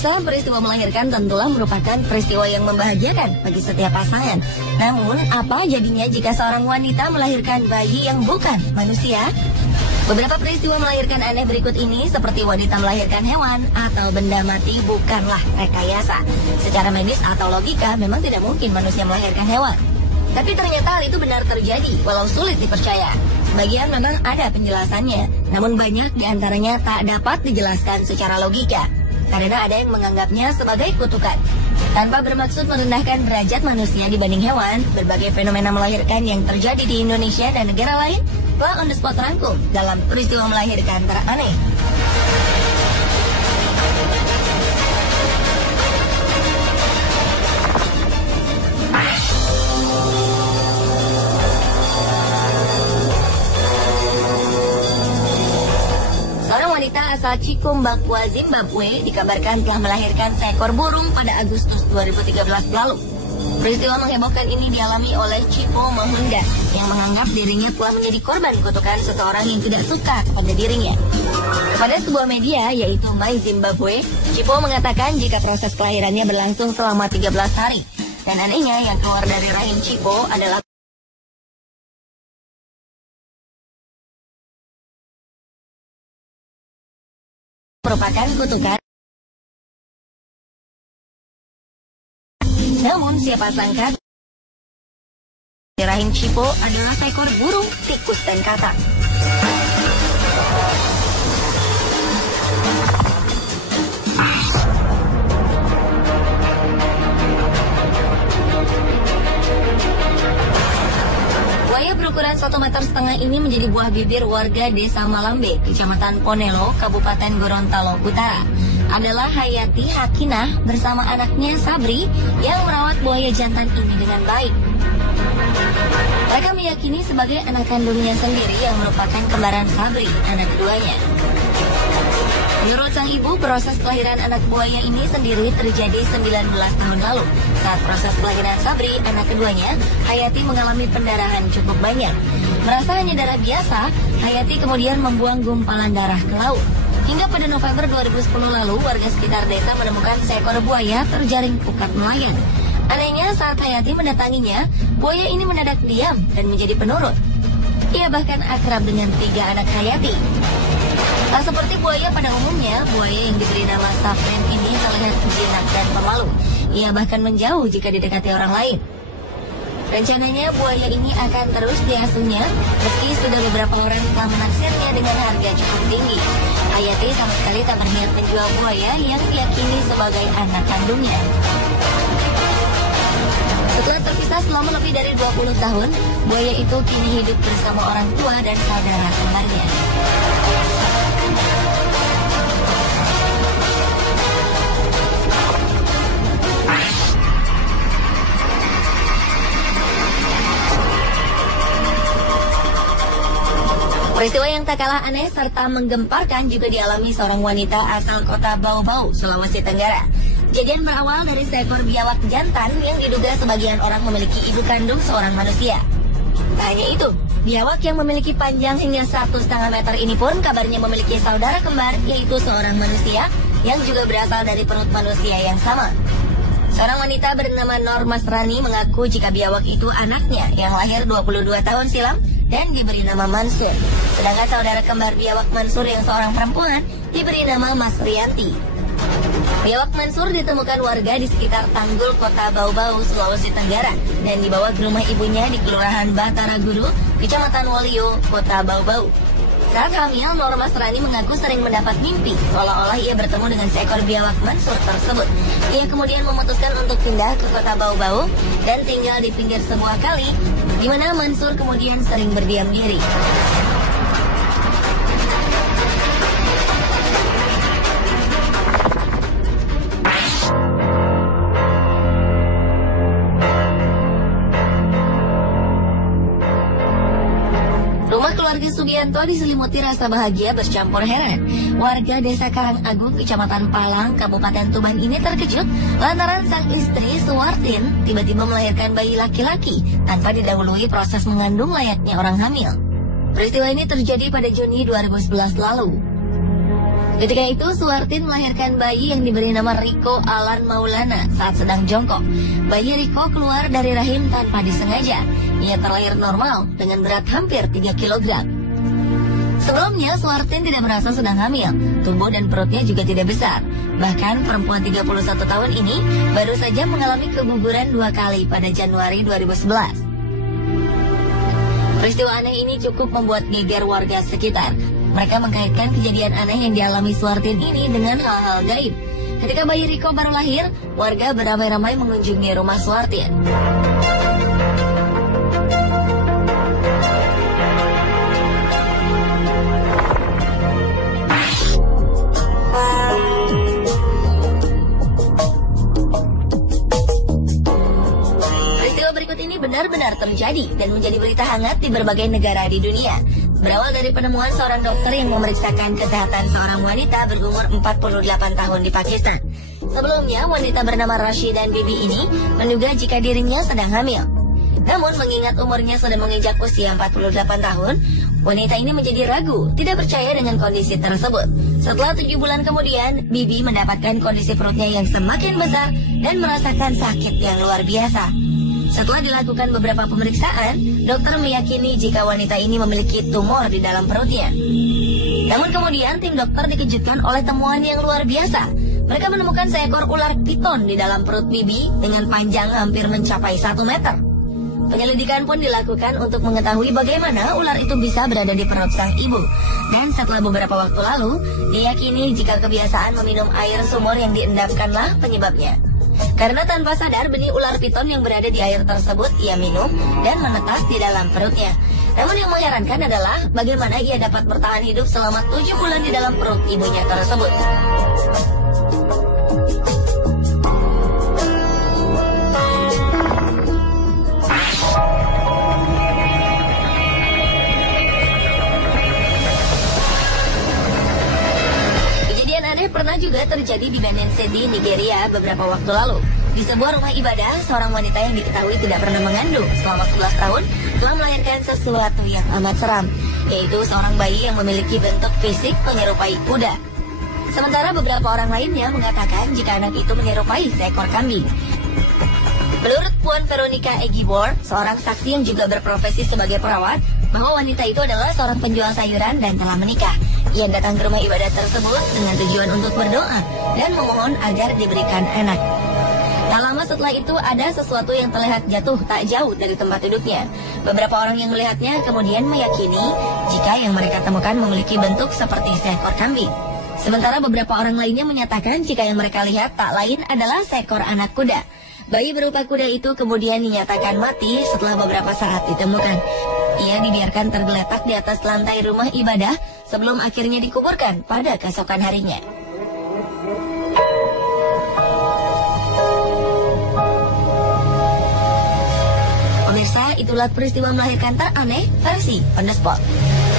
Pemirsa, peristiwa melahirkan tentulah merupakan peristiwa yang membahagiakan bagi setiap pasangan. Namun, apa jadinya jika seorang wanita melahirkan bayi yang bukan manusia? Beberapa peristiwa melahirkan aneh berikut ini seperti wanita melahirkan hewan atau benda mati bukanlah rekayasa. Secara medis atau logika memang tidak mungkin manusia melahirkan hewan. Tapi ternyata hal itu benar terjadi walau sulit dipercaya. Sebagian memang ada penjelasannya, namun banyak diantaranya tak dapat dijelaskan secara logika. Karena ada yang menganggapnya sebagai kutukan. Tanpa bermaksud merendahkan derajat manusia dibanding hewan, berbagai fenomena melahirkan yang terjadi di Indonesia dan negara lain telah on the spot rangkum dalam peristiwa melahirkan teraneh. Wanita asal Cikumbakwa, Zimbabwe dikabarkan telah melahirkan seekor burung pada Agustus 2013 lalu. Peristiwa menghebohkan ini dialami oleh Chipo Mahunda yang menganggap dirinya telah menjadi korban kutukan seseorang yang tidak suka kepada dirinya. Kepada sebuah media yaitu My Zimbabwe, Chipo mengatakan jika proses kelahirannya berlangsung selama 13 hari. Dan anehnya yang keluar dari rahim Chipo adalah merupakan kutukan. Namun siapa sangka di rahim Chipo adalah seekor burung, tikus dan katak. Buaya berukuran 1,5 meter ini menjadi buah bibir warga Desa Malambe, Kecamatan Ponelo, Kabupaten Gorontalo Utara. Adalah Hayati Hakinah bersama anaknya Sabri yang merawat buaya jantan ini dengan baik. Mereka meyakini sebagai anak kandungnya sendiri yang merupakan kembaran Sabri, anak keduanya. Menurut sang ibu, proses kelahiran anak buaya ini sendiri terjadi 19 tahun lalu. Saat proses kelahiran Sabri, anak keduanya, Hayati mengalami pendarahan cukup banyak. Merasa hanya darah biasa, Hayati kemudian membuang gumpalan darah ke laut. Hingga pada November 2010 lalu, warga sekitar desa menemukan seekor buaya terjaring pukat nelayan. Anehnya, saat Hayati mendatanginya, buaya ini mendadak diam dan menjadi penurut. Ia bahkan akrab dengan 3 anak Hayati. Tak seperti buaya pada umumnya, buaya yang diberi nama Safren ini terlihat jinak dan pemalu. Ia bahkan menjauh jika didekati orang lain. Rencananya buaya ini akan terus diasuhnya, meski sudah beberapa orang telah menaksirnya dengan harga cukup tinggi. Hayati sama sekali tak berniat menjual buaya yang diyakini sebagai anak kandungnya. Setelah terpisah selama lebih dari 20 tahun, buaya itu kini hidup bersama orang tua dan saudara kembarnya. Peristiwa yang tak kalah aneh serta menggemparkan juga dialami seorang wanita asal kota Bau-Bau, Sulawesi Tenggara. Kejadian berawal dari seekor biawak jantan yang diduga sebagian orang memiliki ibu kandung seorang manusia. Tak hanya itu, biawak yang memiliki panjang hingga 1,5 meter ini pun kabarnya memiliki saudara kembar, yaitu seorang manusia yang juga berasal dari perut manusia yang sama. Seorang wanita bernama Nur Masrani mengaku jika biawak itu anaknya yang lahir 22 tahun silam dan diberi nama Mansur. Sedangkan saudara kembar biawak Mansur yang seorang perempuan diberi nama Mas Rianti. Biawak Mansur ditemukan warga di sekitar Tanggul, Kota Bau-Bau, Sulawesi Tenggara dan dibawa ke rumah ibunya di Kelurahan Batara Guru, Kecamatan Wolio, Kota Bau-Bau. Saat hamil, Nur Masrani mengaku sering mendapat mimpi seolah-olah ia bertemu dengan seekor biawak Mansur tersebut. Ia kemudian memutuskan untuk pindah ke Kota Bau-Bau dan tinggal di pinggir sebuah kali, di mana Mansur kemudian sering berdiam diri. Rumah keluarga Subianto diselimuti rasa bahagia bercampur heran. Warga Desa Karangagung, Kecamatan Palang, Kabupaten Tuban ini terkejut lantaran sang istri Suwartin tiba-tiba melahirkan bayi laki-laki tanpa didahului proses mengandung layaknya orang hamil. Peristiwa ini terjadi pada Juni 2011 lalu. Ketika itu, Suwartin melahirkan bayi yang diberi nama Riko Alan Maulana saat sedang jongkok. Bayi Riko keluar dari rahim tanpa disengaja. Ia terlahir normal dengan berat hampir 3 kg. Sebelumnya, Suwartin tidak merasa sedang hamil. Tubuh dan perutnya juga tidak besar. Bahkan perempuan 31 tahun ini baru saja mengalami keguguran 2 kali pada Januari 2011. Peristiwa aneh ini cukup membuat geger warga sekitar. Mereka mengkaitkan kejadian aneh yang dialami Suwartin ini dengan hal-hal gaib. Ketika bayi Riko baru lahir, warga beramai-ramai mengunjungi rumah Suwartin. Berikut ini benar-benar terjadi dan menjadi berita hangat di berbagai negara di dunia. Berawal dari penemuan seorang dokter yang memeriksakan kesehatan seorang wanita berumur 48 tahun di Pakistan. Sebelumnya, wanita bernama Rashidan Bibi ini menduga jika dirinya sedang hamil. Namun, mengingat umurnya sudah menginjak usia 48 tahun, wanita ini menjadi ragu, tidak percaya dengan kondisi tersebut. Setelah 7 bulan kemudian, Bibi mendapatkan kondisi perutnya yang semakin besar dan merasakan sakit yang luar biasa. Setelah dilakukan beberapa pemeriksaan, dokter meyakini jika wanita ini memiliki tumor di dalam perutnya. Namun kemudian tim dokter dikejutkan oleh temuan yang luar biasa. Mereka menemukan seekor ular piton di dalam perut Bibi dengan panjang hampir mencapai 1 meter. Penyelidikan pun dilakukan untuk mengetahui bagaimana ular itu bisa berada di perut sang ibu. Dan setelah beberapa waktu lalu, diyakini jika kebiasaan meminum air sumur yang diendapkanlah penyebabnya. Karena tanpa sadar benih ular piton yang berada di air tersebut ia minum dan menetas di dalam perutnya. Namun yang mengherankan adalah bagaimana ia dapat bertahan hidup selama 7 bulan di dalam perut ibunya tersebut. Pernah juga terjadi di Benin City, Nigeria beberapa waktu lalu. Di sebuah rumah ibadah, seorang wanita yang diketahui tidak pernah mengandung selama 11 tahun telah melahirkan sesuatu yang amat seram, yaitu seorang bayi yang memiliki bentuk fisik menyerupai kuda. Sementara beberapa orang lainnya mengatakan jika anak itu menyerupai seekor kambing. Menurut Puan Veronica Egibor, seorang saksi yang juga berprofesi sebagai perawat, bahwa wanita itu adalah seorang penjual sayuran dan telah menikah. Ia datang ke rumah ibadah tersebut dengan tujuan untuk berdoa dan memohon agar diberikan anak. Tak lama setelah itu ada sesuatu yang terlihat jatuh tak jauh dari tempat duduknya. Beberapa orang yang melihatnya kemudian meyakini jika yang mereka temukan memiliki bentuk seperti seekor kambing. Sementara beberapa orang lainnya menyatakan jika yang mereka lihat tak lain adalah seekor anak kuda. Bayi berupa kuda itu kemudian dinyatakan mati setelah beberapa saat ditemukan. Ia dibiarkan tergeletak di atas lantai rumah ibadah sebelum akhirnya dikuburkan pada keesokan harinya. Pemirsa, itulah peristiwa melahirkan teraneh versi On The Spot.